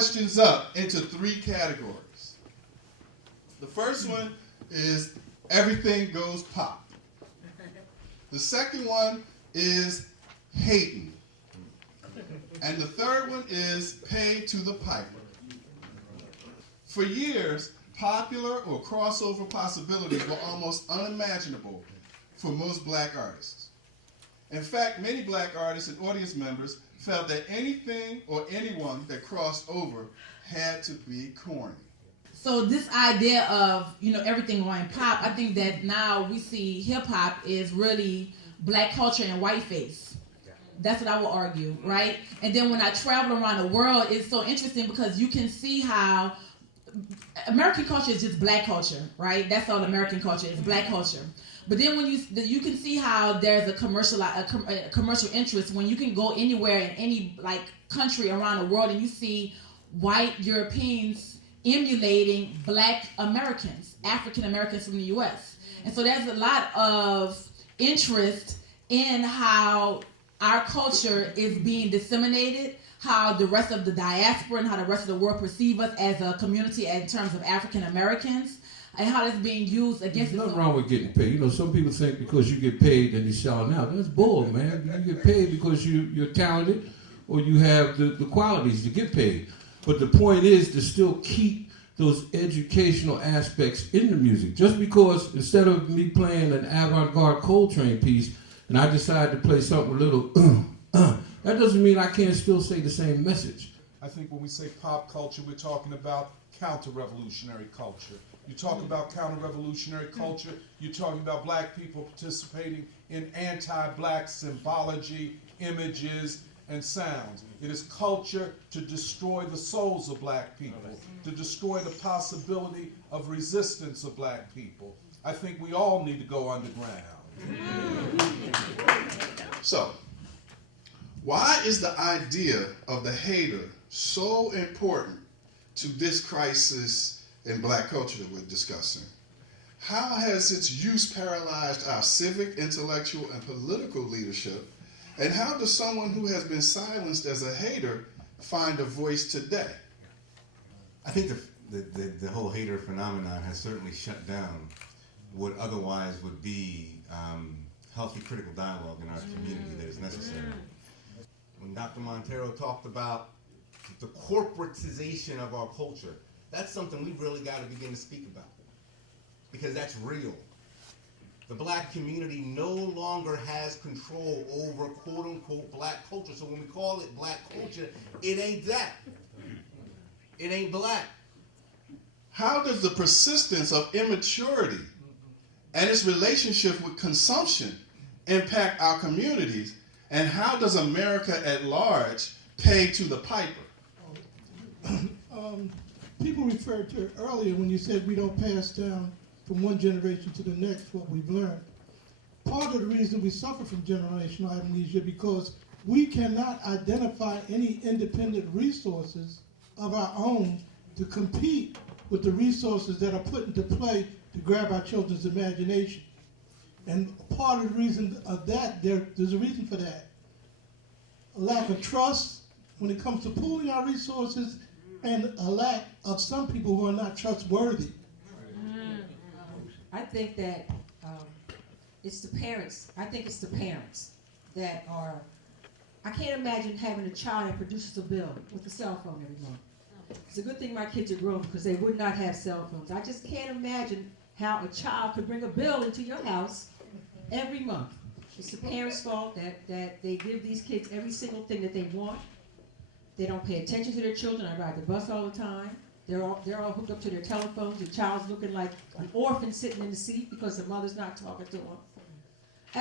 questions up into 3 categories. The first one is everything goes pop. The second one is hating. And the third one is pay to the piper. For years, popular or crossover possibilities were almost unimaginable for most black artists. In fact, many black artists and audience members felt that anything or anyone that crossed over had to be corny. So this idea of, everything going pop, I think that now we see hip hop is really black culture and whiteface. That's what I would argue, right? And then when I travel around the world, it's so interesting because you can see how American culture is just black culture, right? That's all American culture is, black culture. But then when you can see how there's a commercial interest when you can go anywhere in any country around the world and you see white Europeans emulating black Americans, African Americans from the U.S. And so there's a lot of interest in how our culture is being disseminated, how the rest of the diaspora and how the rest of the world perceive us as a community in terms of African Americans, and how that's being used against us. There's nothing wrong with getting paid. Some people think because you get paid then you shout out. That's bull, man. You get paid because you're talented or you have the qualities to get paid. But the point is to still keep those educational aspects in the music. Just because instead of me playing an avant-garde Coltrane piece and I decide to play something a little that doesn't mean I can't still say the same message. I think when we say pop culture, we're talking about counter-revolutionary culture. You talk about counter-revolutionary culture, you're talking about black people participating in anti-black symbology, images, and sounds. It is culture to destroy the souls of black people, to destroy the possibility of resistance of black people. I think we all need to go underground. So, why is the idea of the hater so important to this crisis in black culture that we're discussing? How has its use paralyzed our civic, intellectual, and political leadership? And how does someone who has been silenced as a hater find a voice today? I think the whole hater phenomenon has certainly shut down what otherwise would be healthy critical dialogue in our community that is necessary. When Dr. Montero talked about the corporatization of our culture, that's something we've really got to begin to speak about, because that's real. The black community no longer has control over quote-unquote black culture. So when we call it black culture, it ain't that. It ain't black. How does the persistence of immaturity and its relationship with consumption impact our communities? And how does America at large pay to the piper? People referred to it earlier when you said we don't pass down from one generation to the next what we've learned. Part of the reason we suffer from generational amnesia because we cannot identify any independent resources of our own to compete with the resources that are put into play to grab our children's imagination. And part of the reason of that, there's a reason for that. A lack of trust when it comes to pooling our resources, and a lack of some people who are not trustworthy. I think that it's the parents. I think it's the parents that are. I can't imagine having a child that produces a bill with a cell phone every month. It's a good thing my kids are grown because they would not have cell phones. I just can't imagine how a child could bring a bill into your house every month. It's the parents' fault that they give these kids every single thing that they want. They don't pay attention to their children. I ride the bus all the time. They're all hooked up to their telephones. The child's looking like an orphan sitting in the seat because the mother's not talking to them.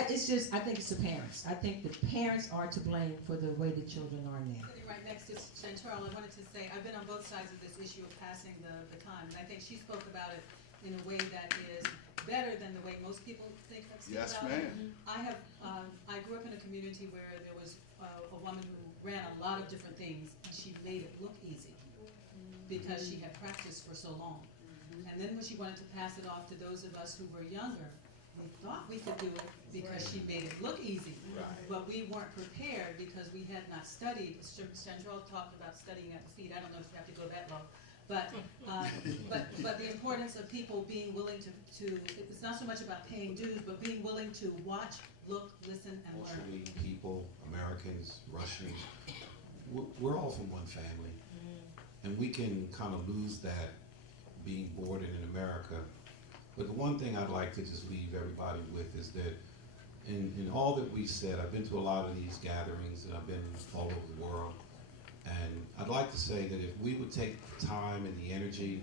It's just, I think it's the parents. I think the parents are to blame for the way the children are now. Sitting right next to Chantal, I wanted to say, I've been on both sides of this issue of passing the baton, and I think she spoke about it in a way that is better than the way most people think about it. Yes, ma'am. I grew up in a community where there was a woman who ran a lot of different things, and she made it look easy because she had practiced for so long. And then when she wanted to pass it off to those of us who were younger, we thought we could do it because she made it look easy. But we weren't prepared because we had not studied. Chantrell talked about studying at the feet. I don't know if you have to go that low. But the importance of people being willing to it's not so much about paying dues, but being willing to watch, look, listen, and learn. Culturally, people, Americans, Russians, we're all from one family. And we can kind of lose that being born in America. But the one thing I'd like to just leave everybody with is that in all that we've said, I've been to a lot of these gatherings and I've been all over the world. And I'd like to say that if we would take the time and the energy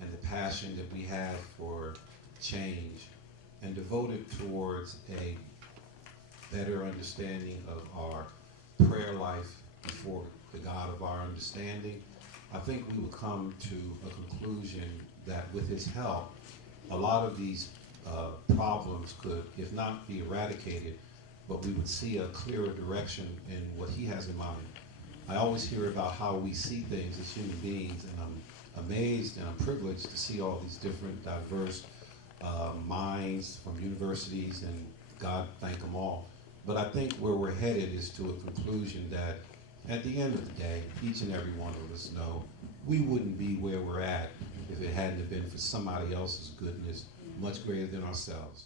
and the passion that we have for change and devote it towards a better understanding of our prayer life before the God of our understanding, I think we will come to a conclusion that with his help, a lot of these problems could, if not be eradicated, but we would see a clearer direction in what he has in mind. I always hear about how we see things as human beings, and I'm amazed and I'm privileged to see all these different diverse minds from universities, and God thank them all. But I think where we're headed is to a conclusion that at the end of the day, each and every one of us know we wouldn't be where we're at if it hadn't been for somebody else's goodness much greater than ourselves.